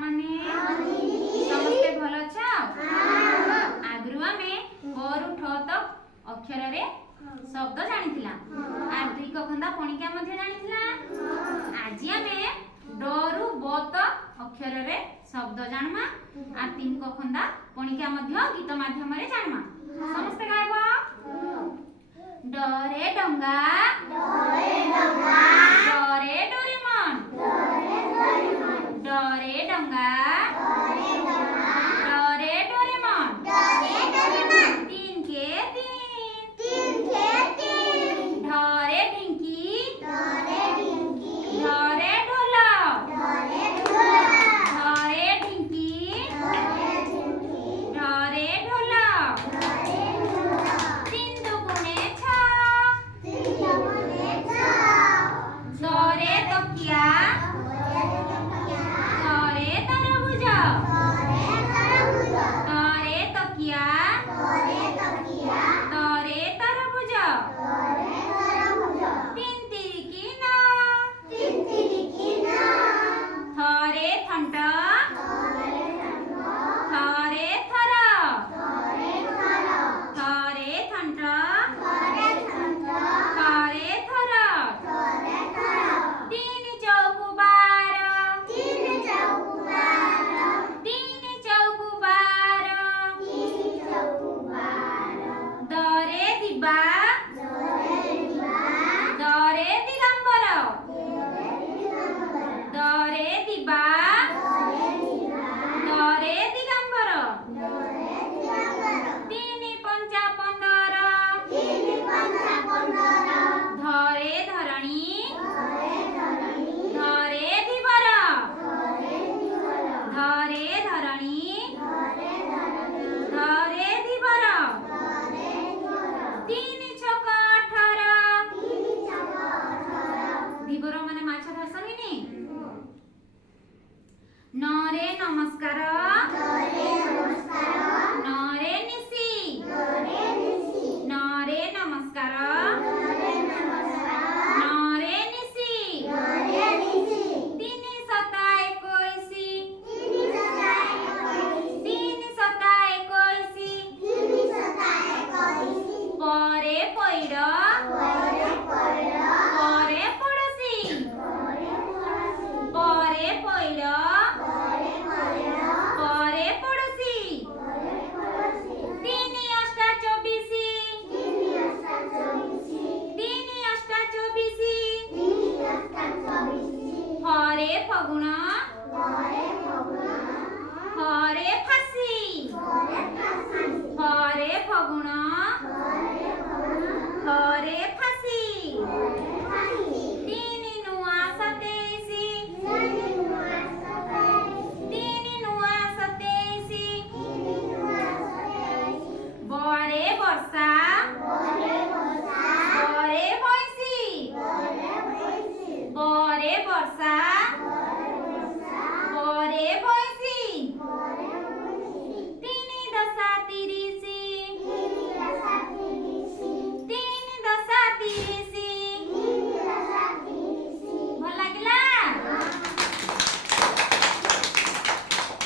पिलामाने समस्ते भल अछ आगरु आमे क रु ठ तक अक्षर रे शब्द जानिथिला आ दुई क खंदा पणिका मध्ये जानिथिला आजि आमे ड रु ब तक अक्षर रे शब्द जानमा आ तीन क खंदा पणिका मध्ये गीत माध्यम रे जानमा समस्ते गायबो डरे डंगा डरे डोरेमन डरे डंगा डरे डोरेमन तीन के तीन ढरे ढिंकी ढरे ढोलक ढरे ढिंकी ढरे ढोलक तीन दुगुणे छ डरे तकिया डरे तरबुज डरे तकिया डरे तरबुज तीन तिरिकी न थरे थंट थरे थर थरे थंट थरे थर तीन चौकु बार दरे दिबा दरे दिगंबर दरे दिबा दरे दिगंबर तीन पंचा पंदर धरे धरणी धरे दिवर धरे धरणी धरे दिवर तीन छक 18 दिवर माने माछ धरसंगिनी नरे नमस्कार